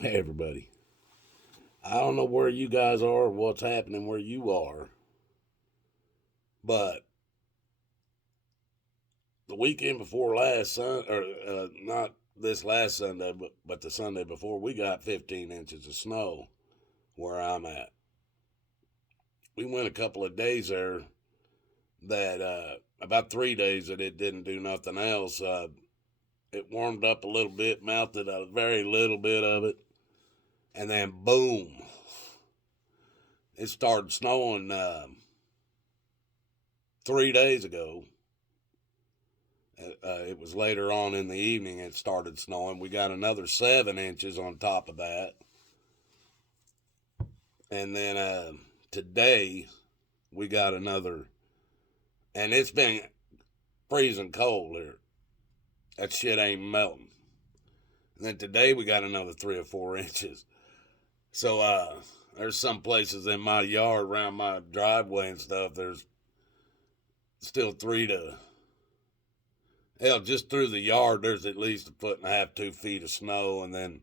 Hey, everybody. I don't know where you guys are or what's happening where you are, but the weekend before last Sun or not this last Sunday, but the Sunday before, we got 15 inches of snow where I'm at. We went a couple of days there that about 3 days that it didn't do nothing else. It warmed up a little bit, melted a very little bit of it, and then boom, it started snowing 3 days ago. It was later on in the evening it started snowing. We got another 7 inches on top of that. And then today we got another, and it's been freezing cold here. That shit ain't melting. And then today we got another 3 or 4 inches. So there's some places in my yard around my driveway and stuff. There's still hell, just through the yard, there's at least a foot and a half, 2 feet of snow. And then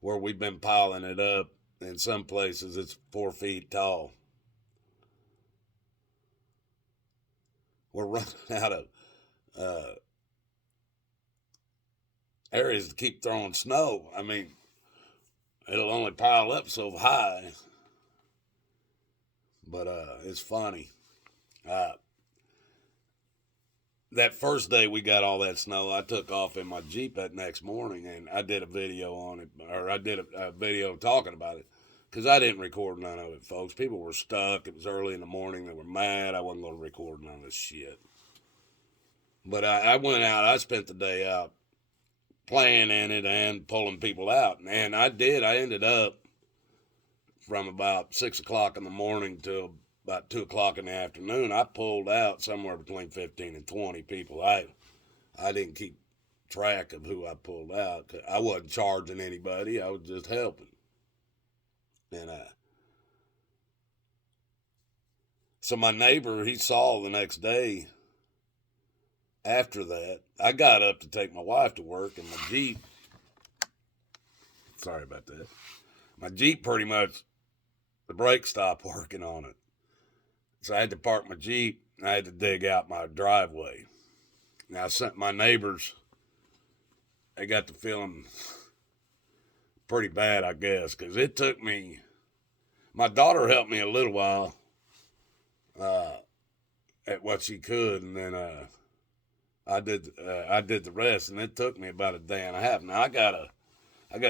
where we've been piling it up, in some places, it's 4 feet tall. We're running out of uh, areas to keep throwing snow. I mean, it'll only pile up so high. But it's funny. Uh, that first day we got all that snow, I took off in my Jeep that next morning, and I did a video on it, or I did a video talking about it, because I didn't record none of it, folks. People were stuck. It was early in the morning. They were mad. I wasn't going to record none of this shit. But I went out. I spent the day out playing in it and pulling people out. And I did. I ended up from about 6 o'clock in the morning till about 2 o'clock in the afternoon. I pulled out somewhere between 15 and 20 people. I didn't keep track of who I pulled out. I wasn't charging anybody. I was just helping. And so my neighbor, he saw the next day after that. I got up to take my wife to work, and my Jeep, sorry about that, my Jeep pretty much, the brakes stopped working on it. So I had to park my Jeep, and I had to dig out my driveway. Now, my neighbors, they got the feeling pretty bad, I guess, because it took me, my daughter helped me a little while uh, at what she could, and then I did the rest, and it took me about a day and a half. Now, I got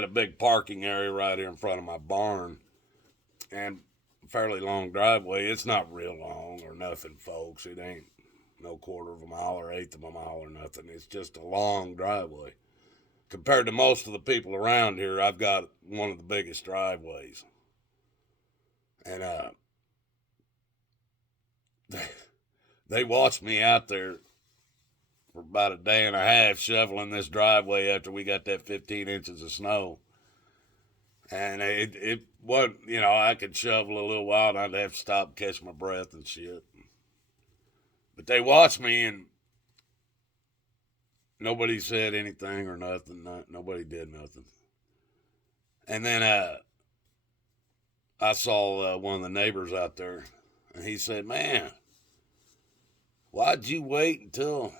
a big parking area right here in front of my barn, and fairly long driveway. It's not real long or nothing, folks. It ain't no quarter of a mile or eighth of a mile or nothing. It's just a long driveway. Compared to most of the people around here, I've got one of the biggest driveways. And they watched me out there for about a day and a half shoveling this driveway after we got that 15 inches of snow. And it wasn't, I could shovel a little while and I'd have to stop and catch my breath and shit. But they watched me and nobody said anything or nothing. Nobody did nothing. And then I saw one of the neighbors out there, and he said, "Man, why'd you wait until,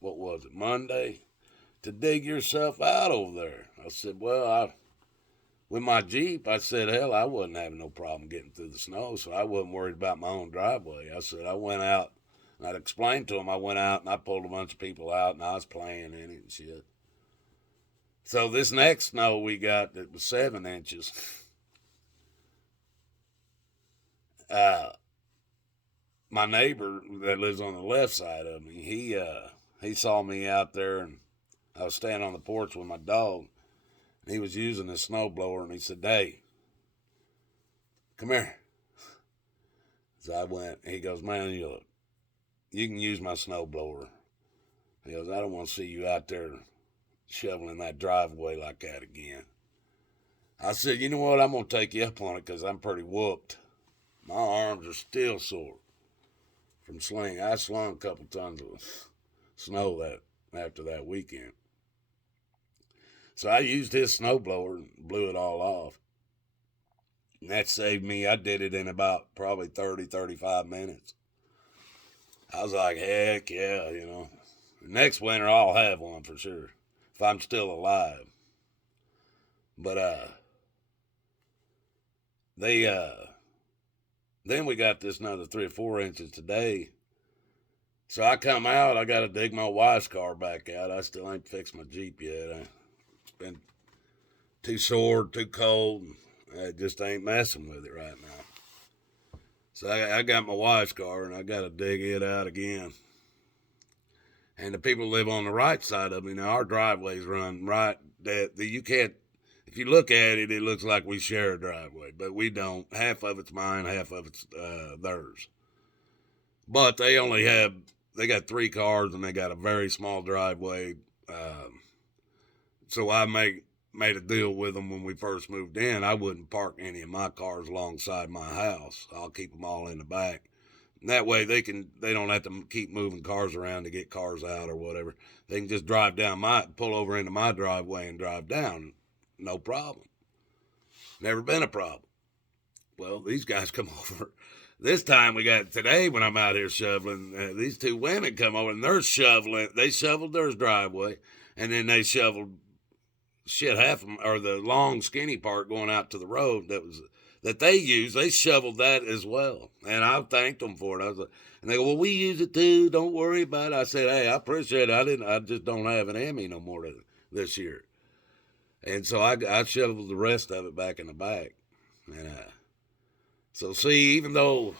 what was it, Monday, to dig yourself out over there?" I said, "Well, with my Jeep," I said, "hell, I wasn't having no problem getting through the snow, so I wasn't worried about my own driveway." I said, "I went out," and I'd explained to him, "I went out and I pulled a bunch of people out, and I was playing in it and shit." So this next snow we got, that was 7 inches. Uh, my neighbor that lives on the left side of me, he saw me out there, and I was standing on the porch with my dog. And he was using his snowblower, and he said, "Hey, come here." So I went. He goes, "Man, you can use my snowblower." He goes, "I don't want to see you out there shoveling that driveway like that again." I said, "You know what? I'm gonna take you up on it because I'm pretty whooped. My arms are still sore from slinging. I slung a couple tons of snow that after that weekend." So I used his snowblower and blew it all off. And that saved me. I did it in about probably 30, 35 minutes. I was like, heck yeah, you know. Next winter I'll have one for sure. If I'm still alive. But they then we got this another 3 or 4 inches today. So I come out, I gotta dig my wife's car back out. I still ain't fixed my Jeep yet. It's been too sore, too cold. I just ain't messing with it right now. So I got my wife's car and I gotta dig it out again. And the people live on the right side of me. Now our driveways run right. That you can't. If you look at it, it looks like we share a driveway, but we don't. Half of it's mine, half of it's theirs. But they only have. They got 3 cars and they got a very small driveway. So I made a deal with them when we first moved in. I wouldn't park any of my cars alongside my house. I'll keep them all in the back. That way they don't have to keep moving cars around to get cars out or whatever. They can just pull over into my driveway and drive down. No problem. Never been a problem. Well, these guys come over. This time today when I'm out here shoveling, these 2 women come over and they're shoveling. They shoveled their driveway and then they shoveled half of them, or the long skinny part going out to the road that they use, they shoveled that as well. And I thanked them for it. I was like, and they go, well, we use it too. Don't worry about it. I said, hey, I appreciate it. I just don't have an Emmy no more this year. And so I shoveled the rest of it back in the back. And so see, even though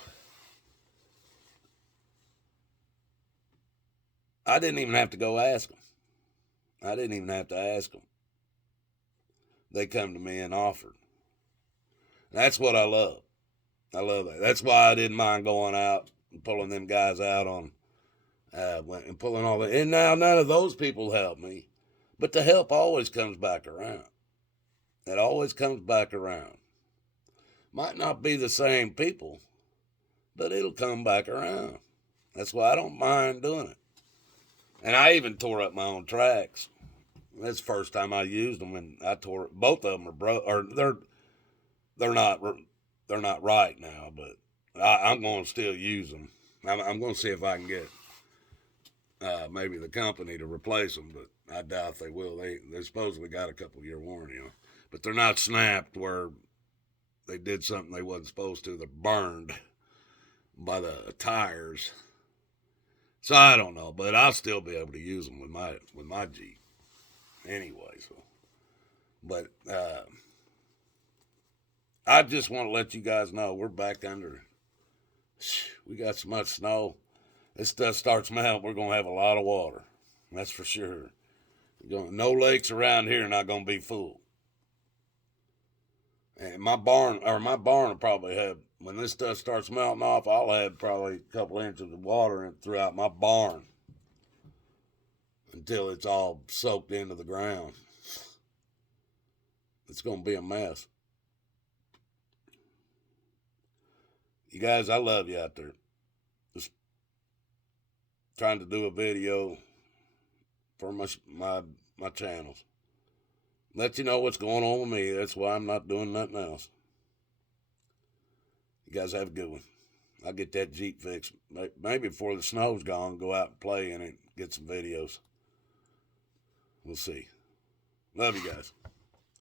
I didn't even have to go ask them. I didn't even have to ask them. They come to me and offered. That's what I love. I love that. That's why I didn't mind going out and pulling them guys out on, and pulling all that. And now none of those people help me, but the help always comes back around. It always comes back around. Might not be the same people, but it'll come back around. That's why I don't mind doing it. And I even tore up my own tracks. That's the first time I used them, and I tore both of them are broke, or they're not right now, but I'm going to still use them. I'm going to see if I can get maybe the company to replace them, but I doubt they will. They supposedly got a couple-year warranty on them, but they're not snapped where they did something they wasn't supposed to. They're burned by the tires. So I don't know, but I'll still be able to use them with my Jeep anyway. So, but I just want to let you guys know we're back under. We got so much snow. This stuff starts melting. We're gonna have a lot of water. That's for sure. No lakes around here are not gonna be full. And my barn will probably have, when this stuff starts melting off, I'll have probably a couple inches of water throughout my barn until it's all soaked into the ground. It's gonna be a mess. You guys, I love you out there. Just trying to do a video for my channels. Let you know what's going on with me. That's why I'm not doing nothing else. You guys have a good one. I'll get that Jeep fixed. Maybe before the snow's gone, go out and play in it, get some videos. We'll see. Love you guys.